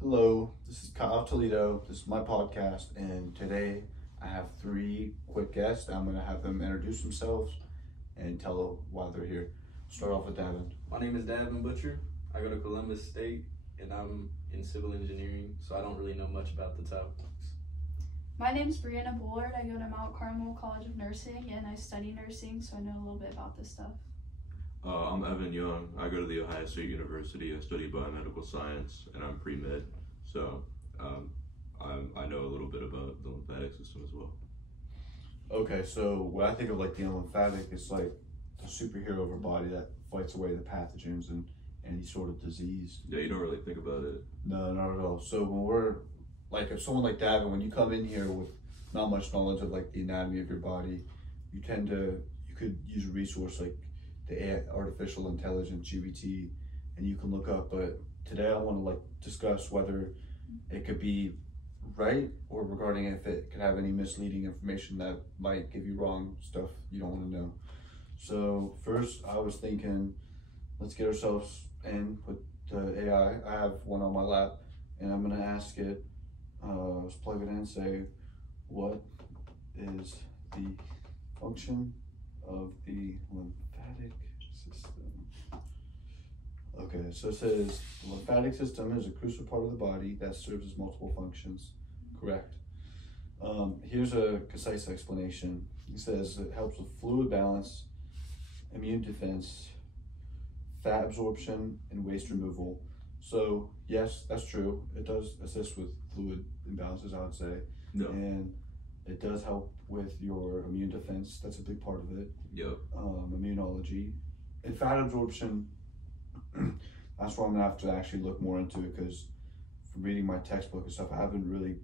Hello, this is Kyle Toledo. This is my podcast, and today I have three quick guests. I'm going to have them introduce themselves and tell why they're here. Start off with Davin. My name is Davin Butcher. I go to Columbus State and I'm in civil engineering, so I don't really know much about the topics. My name's Brianna Bullard. I go to Mount Carmel College of Nursing and I study nursing, so I know a little bit about this stuff. I'm Evan Young. I go to the Ohio State University. I study biomedical science and I'm pre-med, so I know a little bit about the lymphatic system as well. Okay, so what I think of like the lymphatic is like the superhero of our body that fights away the pathogens and any sort of disease. Yeah, you don't really think about it. No, not at all. So when we're like, if someone like Davin, when you come in here with not much knowledge of like the anatomy of your body, you could use a resource like the artificial intelligence GBT, and you can look up. But today I want to like discuss whether it could be right or regarding if it could have any misleading information that might give you wrong stuff you don't want to know. So first, I was thinking, let's get ourselves in with the AI. I have one on my lap, and I'm gonna ask it. Let's plug it in and say, what is the function of the lymphatic system? Okay, so it says the lymphatic system is a crucial part of the body that serves as multiple functions. Correct. Here's a concise explanation. It says it helps with fluid balance, immune defense, fat absorption, and waste removal. So yes, that's true. It does assist with fluid imbalances, I would say. No. And it does help with your immune defense. That's a big part of it. Yep. Immunology. And fat absorption, that's where I'm gonna have to actually look more into it, because from reading my textbook and stuff, I haven't really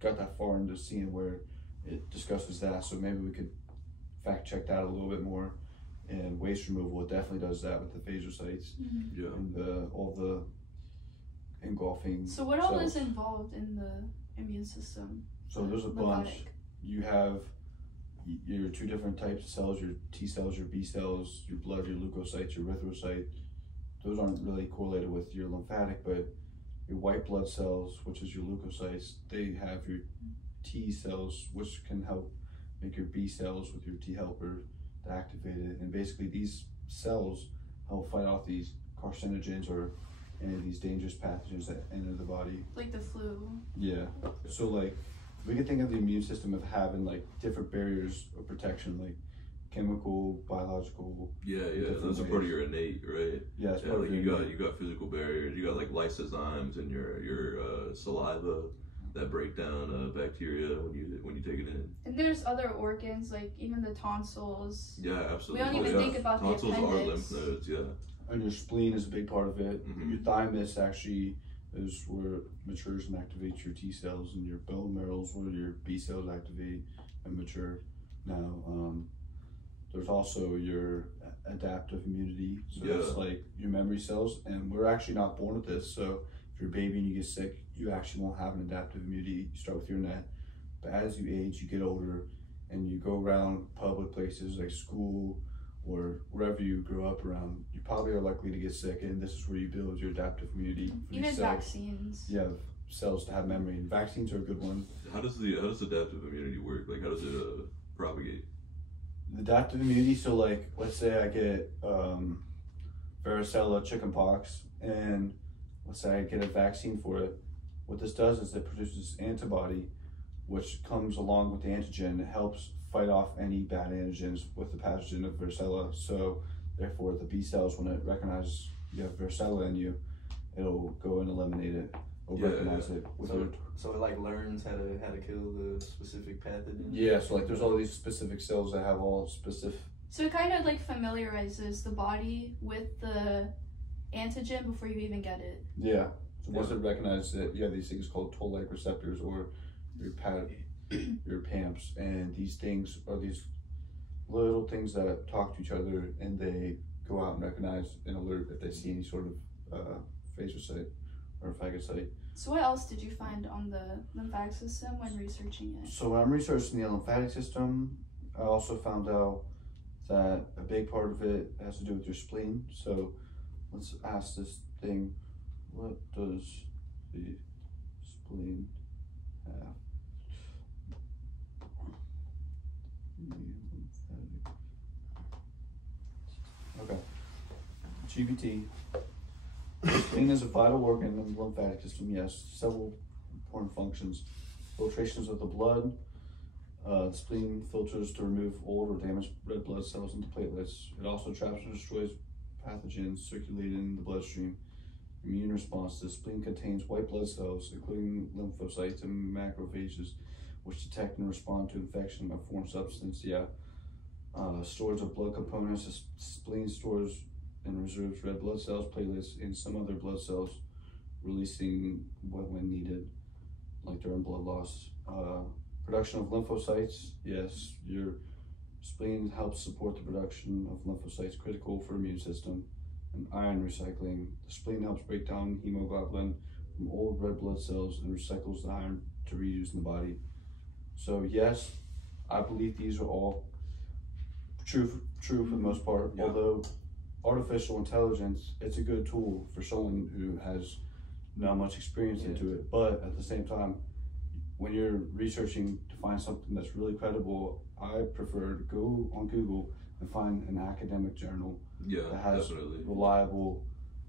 got that far into seeing where it discusses that. So maybe we could fact check that a little bit more. And waste removal, it definitely does that with the phagocytes Yeah. and all the engulfing. So what all cells. is involved in the immune system? So there's a bunch. Lymphatic. You have your two different types of cells, your T cells, your B cells, your blood, your leukocytes, your erythrocyte. Those aren't really correlated with your lymphatic, but your white blood cells, which is your leukocytes, they have your T cells, which can help make your B cells with your T helper to activate it. And basically these cells help fight off these carcinogens or any of these dangerous pathogens that enter the body. Like the flu. Yeah. So like we can think of the immune system of having like different barriers of protection, like chemical, biological. Yeah. different Those are ways. part of your innate, right? Yeah, it's Yeah, part like of you got physical barriers. You got like lysozymes in your saliva that break down bacteria when you take it in. And there's other organs, like even the tonsils. Yeah, absolutely. We don't even think about the tonsils are appendix. lymph nodes. Yeah. And your spleen is a big part of it. Mhm. Your thymus actually is where it matures and activates your T cells, and your bone marrow is where your B cells activate and mature. Now, there's also your adaptive immunity. So Yeah. it's like your memory cells, and we're actually not born with this. So if you're a baby and you get sick, you actually won't have an adaptive immunity. You start with your net. But as you age, you get older, and you go around public places like school or wherever you grow up around, you probably are likely to get sick, and this is where you build your adaptive immunity. For Even these cells. vaccines. You have cells to have memory, and vaccines are a good one. How does adaptive immunity work? Like, how does it propagate? The adaptive immunity, so like, let's say I get varicella chickenpox, and let's say I get a vaccine for it. What this does is it produces antibody, which comes along with the antigen. It helps fight off any bad antigens with the pathogen of varicella. So therefore, the B cells, when it recognizes you have varicella in you, it'll go and eliminate it. It'll recognize it. So it like learns how to kill the specific pathogen? Yeah, so like there's all these specific cells that have all specific. So it kind of like familiarizes the body with the antigen before you even get it. Yeah. So once it recognizes it, you have these things called toll-like receptors, or your PAMPs, and these things are these little things that talk to each other, and they go out and recognize and alert if they see any sort of phagocyte or phagocyte. So what else did you find on the lymphatic system when researching it? So when I'm researching the lymphatic system, I also found out that a big part of it has to do with your spleen. So let's ask this thing, what does the spleen, half. Okay. GBT. Spleen is a vital organ in the lymphatic system. Yes, several important functions. Filtrations of the blood. The spleen filters to remove old or damaged red blood cells into platelets. It also traps and destroys pathogens circulating in the bloodstream. Immune response. The spleen contains white blood cells, including lymphocytes and macrophages, which detect and respond to infection of foreign substance. Yeah. Storage of blood components. The spleen stores and reserves red blood cells, platelets, and some other blood cells, releasing when needed, like during blood loss. Production of lymphocytes. Yes, your spleen helps support the production of lymphocytes, critical for immune system. And iron recycling. The spleen helps break down hemoglobin from old red blood cells and recycles the iron to reuse in the body. So yes, I believe these are all true for the most part. Yeah. Although artificial intelligence, it's a good tool for someone who has not much experience into it. But at the same time, when you're researching to find something that's really credible, I prefer to go on Google and find an academic journal that has reliable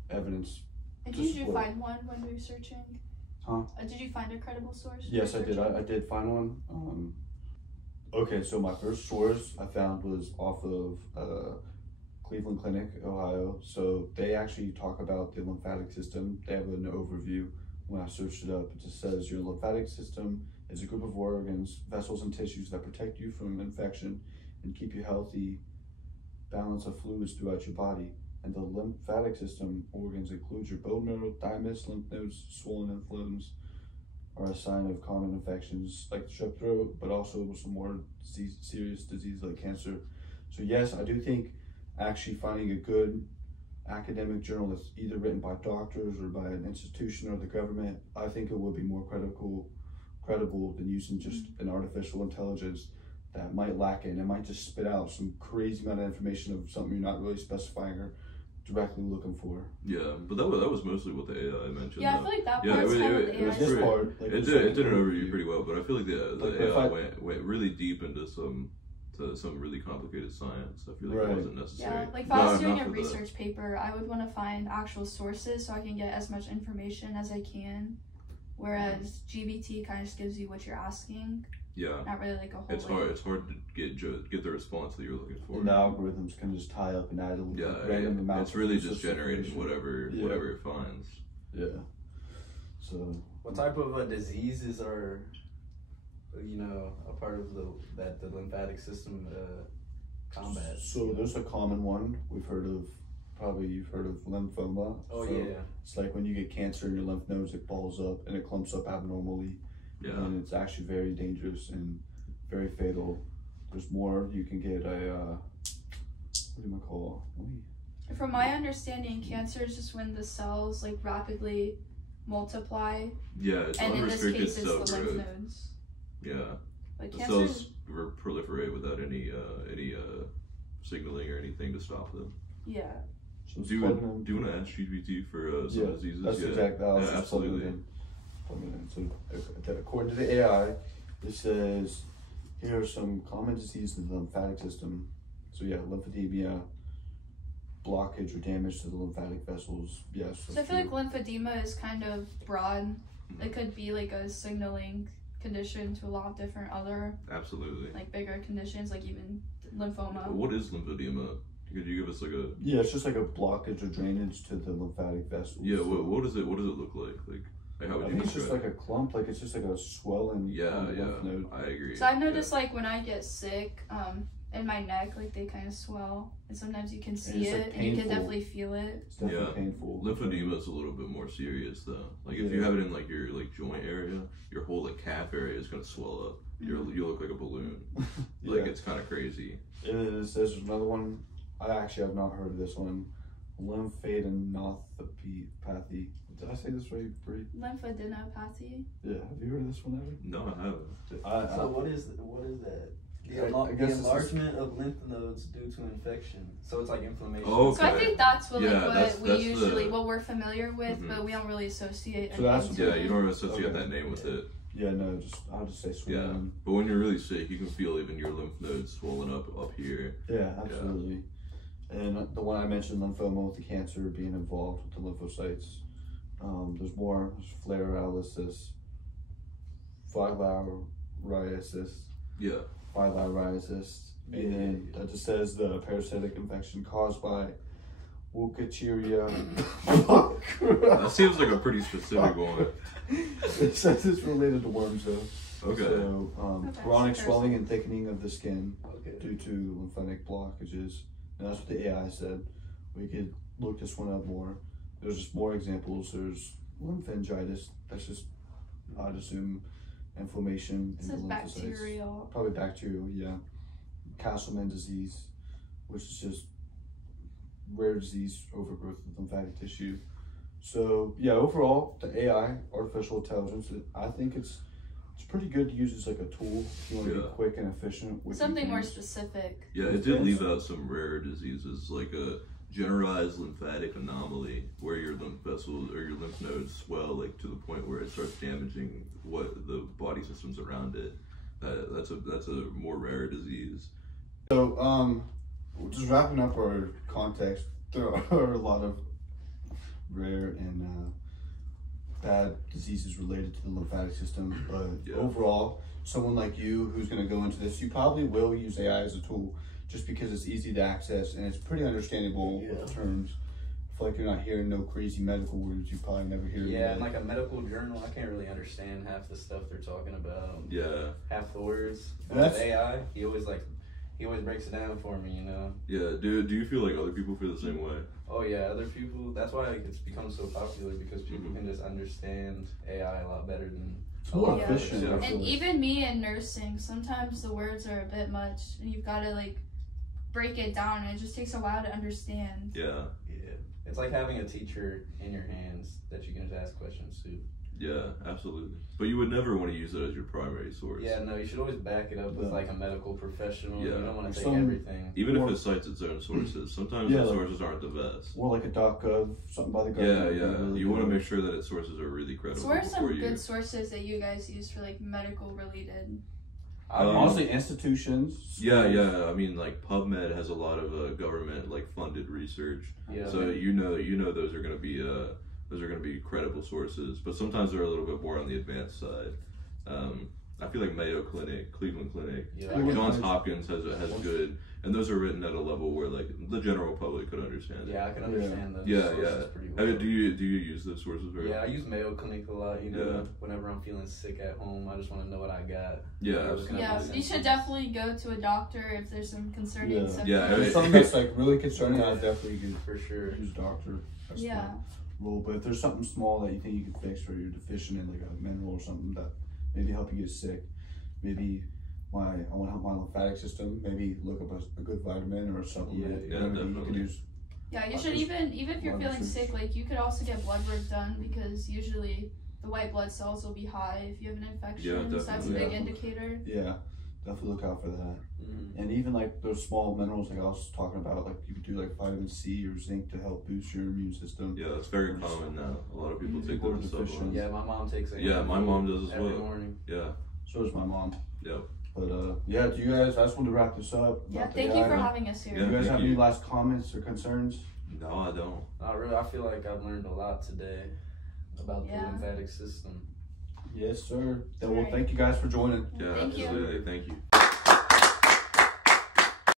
evidence. And did you find one when researching? Huh? Did you find a credible source? Yes, I did. I did find one. Okay, so my first source I found was off of Cleveland Clinic, Ohio. So they actually talk about the lymphatic system. They have an overview. When I searched it up, it just says your lymphatic system is a group of organs, vessels, and tissues that protect you from infection and keep you healthy, balance of fluids throughout your body. And the lymphatic system organs include your bone marrow, thymus, lymph nodes, swollen inflames are a sign of common infections like strep throat, but also some more serious disease like cancer. So yes, I do think actually finding a good academic journal that's either written by doctors or by an institution or the government, I think it would be more credible than using just an artificial intelligence that might lack it, and it might just spit out some crazy amount of information of something you're not really specifying or directly looking for. Yeah, but that was mostly what the AI mentioned. Yeah, I feel like that yeah, part's kind of It was this part. Like, it did an overview pretty well, but I feel like the AI went really deep into some really complicated science. I feel like it wasn't necessary. Yeah, like if I was doing a research paper, I would want to find actual sources so I can get as much information as I can. Whereas GBT kind of just gives you what you're asking. Yeah. Not really like a whole. It's hard to get the response that you're looking for. And the algorithms can just tie up and add a random amount. It's really just generating whatever it finds. Yeah. So. What type of diseases are, a part of the lymphatic system combats? So there's a common one you've heard of lymphoma. Oh, so yeah. It's like when you get cancer in your lymph nodes, it balls up and it clumps up abnormally. Yeah. And it's actually very dangerous and very fatal. There's more. You can get From my understanding, cancer is just when the cells like rapidly multiply. Yeah, it's and in this case, it's the cell lymph growth. nodes. Yeah. Like The cancer. cells proliferate without any signaling or anything to stop them. Yeah. So Do you want to ask GPT for some diseases? That's exactly. Absolutely. So according to the AI, it says here are some common diseases in the lymphatic system. So yeah, lymphedema, blockage or damage to the lymphatic vessels. Yes. So I feel like lymphedema is kind of broad. It could be like a signaling condition to a lot of different other like bigger conditions, like even lymphoma. What is lymphedema? Could you give us like a? Yeah, it's just like a blockage or drainage to the lymphatic vessels. Yeah, what does it look like? Like how would I you think it's just describe like a clump, like it's just like a swelling. Lymph node. I agree. So I've noticed like when I get sick, in my neck, like they kind of swell, and sometimes you can see it, and you can definitely feel it. It's definitely painful. Lymphedema is a little bit more serious though. Like if you have it in like your joint area, your whole like calf area is gonna swell up. You look like a balloon. Like it's kind of crazy. It is. There's another one. I actually have not heard of this one. Lymphadenopathy. Did I say this right, Bree? Lymphadenopathy. Yeah. Have you heard of this one ever? No, I haven't. So what is that? The enlargement of lymph nodes due to infection. So it's like inflammation. Oh, okay. So I think that's what, that's what we're familiar with, but we don't really associate. So that's you don't associate that name with it. Yeah, no, I'll just say swollen. Yeah, but when you're really sick, you can feel even your lymph nodes swollen up here. Yeah, absolutely. Yeah. And the one I mentioned, lymphoma with the cancer being involved with the lymphocytes. There's more. There's filariasis, filariasis. Yeah. Filariasis. And then that just says the parasitic infection caused by Wuchereria. That seems like a pretty specific one. It says it's related to worms though. Okay. So chronic swelling and thickening of the skin due to lymphatic blockages. And that's what the AI said. We could look this one up more. There's just more examples. There's lymphangitis. That's just, I'd assume, inflammation in the lymphocytes. Bacterial. Probably bacterial, yeah. Castleman disease, which is just rare disease overgrowth of lymphatic tissue. So yeah, overall, the AI, artificial intelligence, I think it's pretty good to use as like a tool if you want to be quick and efficient with something more specific. Yeah, it did leave out some rare diseases like a generalized lymphatic anomaly where your lymph vessels or your lymph nodes swell like to the point where it starts damaging what the body systems around it. That's a more rare disease. So just wrapping up our context, there are a lot of rare and bad diseases related to the lymphatic system, but overall, someone like you who's going to go into this, you probably will use AI as a tool just because it's easy to access and it's pretty understandable with the terms. I feel like you're not hearing no crazy medical words you probably never hear. Yeah, and like a medical journal, I can't really understand half the stuff they're talking about. Yeah. Half the words. With AI, he always breaks it down for me, you know? Yeah, do you feel like other people feel the same way? Oh yeah, other people, that's why it's become so popular, because people can just understand AI a lot better than it's more efficient. Yeah. And even me in nursing, sometimes the words are a bit much and you've got to like break it down and it just takes a while to understand. Yeah. It's like having a teacher in your hands that you can just ask questions to. Yeah, absolutely. But you would never want to use it as your primary source. Yeah, no, you should always back it up with like a medical professional. Yeah. You don't want to take everything. Even if it cites its own sources, sometimes the sources aren't the best. Or like a .gov, something by the government. Yeah. Really you want to make sure that its sources are really credible. So what are some good sources that you guys use for like medical related? Honestly, institutions. Yeah. I mean, like PubMed has a lot of government like funded research. Yeah. So you know those are going to be credible sources, but sometimes they're a little bit more on the advanced side. I feel like Mayo Clinic, Cleveland Clinic, Johns Hopkins has good, and those are written at a level where like the general public could understand it. Yeah, I can understand those. Yeah. Pretty well. Do you use those sources very I use Mayo Clinic a lot. You know, whenever I'm feeling sick at home, I just want to know what I got. Yeah, you should definitely go to a doctor if there's some concerning symptoms. Yeah, if there's something that's like really concerning, I definitely could for sure use a doctor. That's rule. But if there's something small that you think you can fix, or you're deficient in like a mineral or something that maybe help you get sick, maybe I want to help my lymphatic system, maybe look up a good vitamin or a supplement. Definitely. You can use. Yeah, you should even if you're feeling sick, like you could also get blood work done, because usually the white blood cells will be high if you have an infection. So that's a big indicator. Yeah, definitely look out for that. And even like those small minerals, like I was talking about, like you could do like vitamin C or zinc to help boost your immune system. Yeah, that's very common now. A lot of people take them as supplements. Yeah, my mom takes it. Yeah, my mom does as well. Every morning. Yeah. So does my mom. Yep. But yeah, do you guys? I just wanted to wrap this up. Yeah, thank you for having us here. Do you guys have any last comments or concerns? No, I don't. Not really. I feel like I've learned a lot today about the lymphatic system. Yes, sir. Then, well, thank you guys for joining. Yeah, absolutely. Thank you.